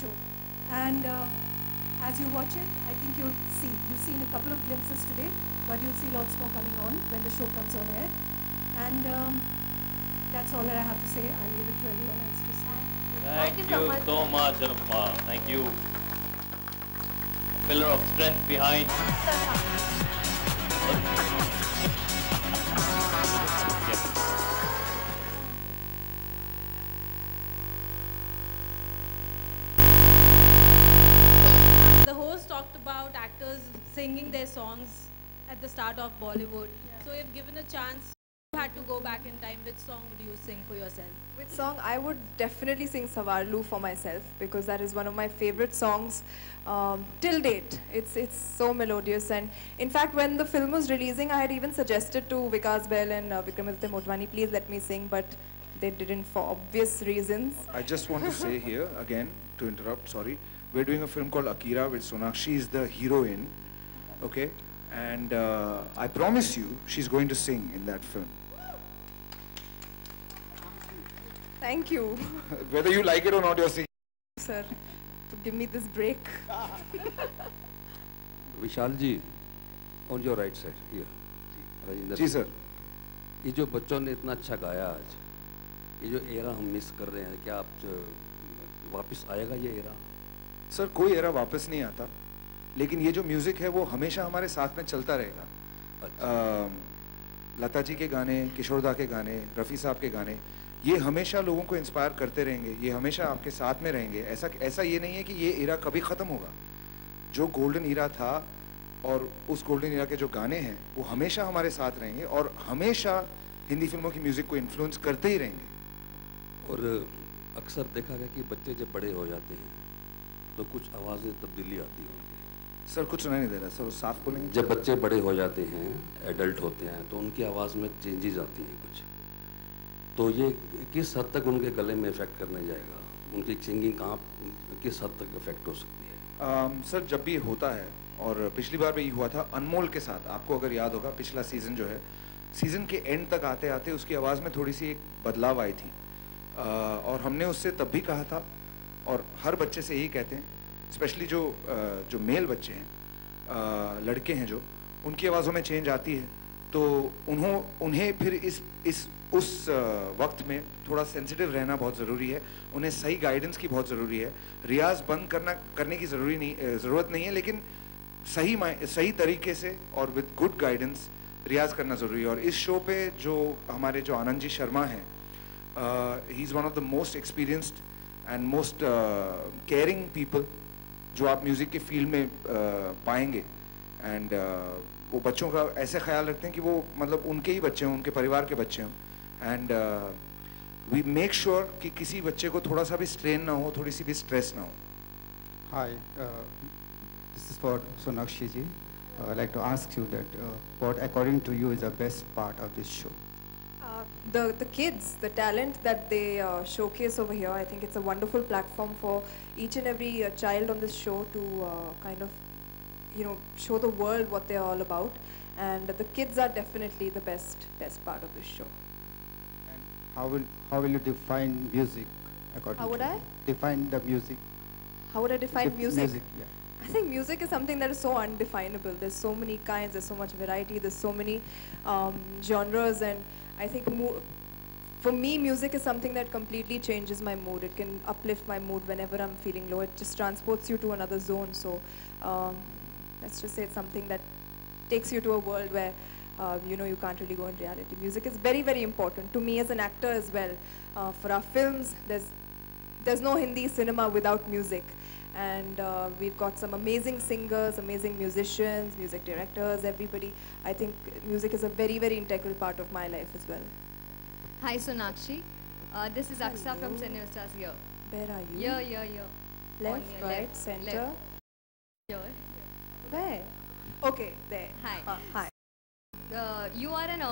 show. And as you watch it, I think you've seen a couple of glimpses today, but you'll see lots more coming on when the show comes on air. And that's all that I have to say. I'll leave it to everyone else to say. Thank you so much, Anupama. Thank you. A pillar of strength behind. Yes. The host talked about actors singing their songs at the start of Bollywood. Yeah. So if given a chance, you had to go back in time, which song would you sing for yourself? Which song? I would definitely sing Savarlu for myself because that is one of my favorite songs till date. It's so melodious, and in fact when the film was releasing, I had even suggested to Vikas Bahl and Vikramaditya Motwani, please let me sing, but they didn't for obvious reasons. I just want to say here again, to interrupt, sorry, we're doing a film called Akira with Sonakshi is the heroine, okay? And I promise you, she's going to sing in that film. Thank you. Whether you like it or not, you're singing. Sir, to give me this break. Vishal ji, on your right side here. Rajendra ji sir. ये जो बच्चों ने इतना अच्छा गाया आज, ये जो एरा हम मिस कर रहे हैं, क्या आप वापस आएगा ये एरा? सर कोई एरा वापस नहीं आता, लेकिन ये जो म्यूजिक है वो हमेशा हमारे साथ में चलता रहेगा. अच्छा। लता जी के गाने, किशोरदा के गाने, रफ़ी साहब के गाने, ये हमेशा लोगों को इंस्पायर करते रहेंगे, ये हमेशा आपके साथ में रहेंगे. ऐसा ये नहीं है कि ये एरा कभी ख़त्म होगा. जो गोल्डन एरा था और उस गोल्डन एरा के जो गाने हैं वो हमेशा हमारे साथ रहेंगे और हमेशा हिंदी फिल्मों की म्यूज़िक को इन्फ्लुएंस करते ही रहेंगे. और अक्सर देखा गया कि बच्चे जब बड़े हो जाते हैं तो कुछ आवाज़ें तब्दीली आती होंगी. सर कुछ सुनाई नहीं दे रहा, सर वो साफ बोलेंगे. जब बच्चे बड़े हो जाते हैं, एडल्ट होते हैं, तो उनकी आवाज़ में चेंजेस आती हैं कुछ. तो ये किस हद तक उनके गले में इफेक्ट करने जाएगा? उनकी सिंगिंग कहाँ किस हद तक इफेक्ट हो सकती है? सर जब भी होता है, और पिछली बार भी हुआ था अनमोल के साथ, आपको अगर याद होगा पिछला सीज़न जो है, सीज़न के एंड तक आते आते उसकी आवाज़ में थोड़ी सी एक बदलाव आई थी. और हमने उससे तब भी कहा था और हर बच्चे से यही कहते हैं, स्पेशली जो मेल बच्चे हैं, लड़के हैं जो, उनकी आवाज़ों में चेंज आती है. तो उन्हें फिर उस वक्त में थोड़ा सेंसिटिव रहना बहुत ज़रूरी है. उन्हें सही गाइडेंस की बहुत ज़रूरी है. रियाज बंद करने की ज़रूरत नहीं है, लेकिन सही तरीके से और विद गुड गाइडेंस रियाज करना ज़रूरी है. और इस शो पे जो हमारे जो आनंद जी शर्मा हैं, he is one of the most experienced and most caring people जो आप म्यूज़िक के फील्ड में पाएंगे. एंड वो बच्चों का ऐसे ख्याल रखते हैं कि वो मतलब उनके ही बच्चे हों, उनके परिवार के बच्चे हों. एंड वी मेक श्योर कि किसी बच्चे को थोड़ा सा भी स्ट्रेन ना हो, थोड़ी सी भी स्ट्रेस ना हो. Hi, this is for Sonakshi ji. I'd like to ask you that what according to you is the best part of this show? The kids, the talent that they showcase over here, I think it's a wonderful platform for each and every child on this show to kind of, show the world what they're all about. And the kids are definitely the best part of this show. And how will you define music according How would to I? you? Define the music. How would I define music? Music, yeah. I think music is something that is so undefinable. There's so many kinds, there's so much variety, there's so many genres, and I think for me, music is something that completely changes my mood. It can uplift my mood whenever I'm feeling low. It just transports you to another zone. So let's just say it's something that takes you to a world where you can't really go in reality. Music is very, very important to me as an actor as well. For our films, there's no Hindi cinema without music. And we've got some amazing singers, amazing musicians, music directors, everybody. I think music is a very, very integral part of my life as well. Hi Sonakshi, this is Aksa from Cinestars here. Where are you? Here. Left, On your right, left, center? left. Here. Where? Okay, there. Hi. Hi. You are an